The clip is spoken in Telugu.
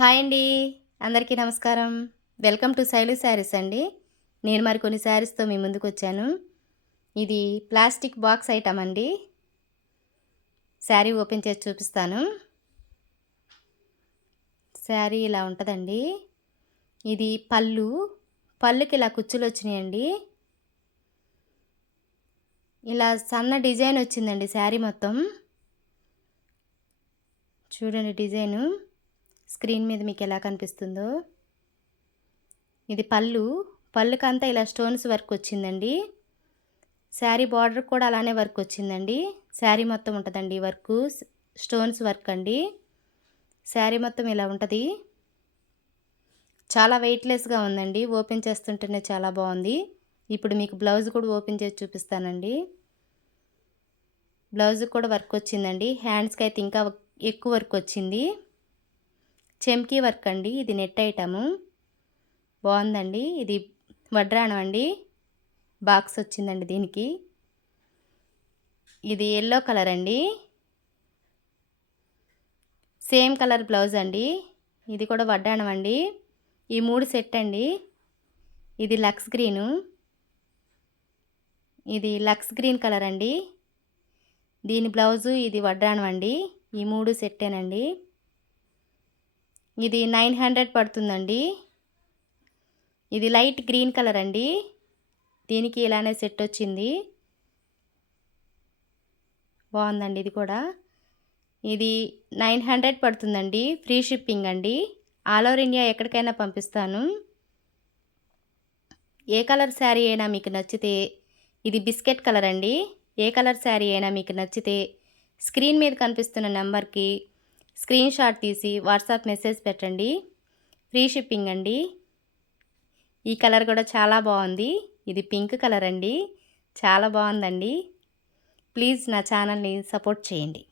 హాయ్ అండి. అందరికీ నమస్కారం. వెల్కమ్ టు శైలు శారీస్ అండి. నేను మరికొన్ని శారీస్‌తో మీ ముందుకొచ్చాను. ఇది ప్లాస్టిక్ బాక్స్ ఐటమ్ అండి. శారీ ఓపెన్ చేసి చూపిస్తాను. శారీ ఇలా ఉంటదండి. ఇది పళ్ళు. పళ్ళుకి ఇలా కుచ్చులొచ్చినాయండి. ఇలా సన్న డిజైన్ వచ్చిందండి శారీ మొత్తం. చూడండి డిజైను. స్క్రీన్ మీద మీకు ఎలా కనిపిస్తుందో. ఇది పళ్ళు. పళ్ళుకంతా ఇలా స్టోన్స్ వర్క్ వచ్చిందండి. శారీ బార్డర్ కూడా అలానే వర్క్ వచ్చిందండి. శారీ మొత్తం ఉంటదండి ఈ వర్కు. స్టోన్స్ వర్క్ అండి. శారీ మొత్తం ఇలా ఉంటది. చాలా వెయిట్‌లెస్‌గా ఉందండి. ఓపెన్ చేస్తుంటేనే చాలా బావుంది. ఇప్పుడు మీకు బ్లౌజ్ కూడా ఓపెన్ చేసి చూపిస్తానండి. బ్లౌజ్‌కి కూడా వర్క్ వచ్చిందండి. హ్యాండ్స్‌కైతే ఇంకా ఎక్కువ వర్క్ వచ్చింది. చెమ్కీ వర్క్ అండి. ఇది నెట్ ఐటము. బావుందండి. ఇది వడ్రాణం అండి. బాక్స్ వచ్చిందండి దీనికి. ఇది యెల్లో కలర్ అండి. సేమ్ కలర్ బ్లౌజ్ అండి. ఇది కూడా వడ్డాణం అండి. ఈ 3 సెట్ అండి. ఇది లక్స్ గ్రీను. ఇది లక్స్ గ్రీన్ కలర్ అండి. దీని బ్లౌజు ఇది వడ్డాణం అండి. ఈ 3 సెట్టేనండి. ఇది 900 పడుతుందండి. ఇది లైట్ గ్రీన్ కలర్ అండి. దీనికి ఇలానే సెట్ వచ్చింది. బావుందండి ఇది కూడా. ఇది 900 పడుతుందండి. ఫ్రీ షిప్పింగ్ అండి. ఆల్ ఓవర్ ఇండియా ఎక్కడికైనా పంపిస్తాను. ఏ కలర్ శారీ అయినా మీకు నచ్చితే ఇది బిస్కెట్ కలర్ అండి. ఏ కలర్ శారీ అయినా మీకు నచ్చితే స్క్రీన్ మీద కనిపిస్తున్న నెంబర్‌కి స్క్రీన్ షాట్ తీసి వాట్సాప్ మెసేజ్ పెట్టండి. ఫ్రీ షిప్పింగ్ అండి. ఈ కలర్ కూడా చాలా బావుంది. ఇది పింక్ కలర్ అండి. చాలా బావుందండి. ప్లీజ్ నా ఛానల్‌ని సపోర్ట్ చేయండి.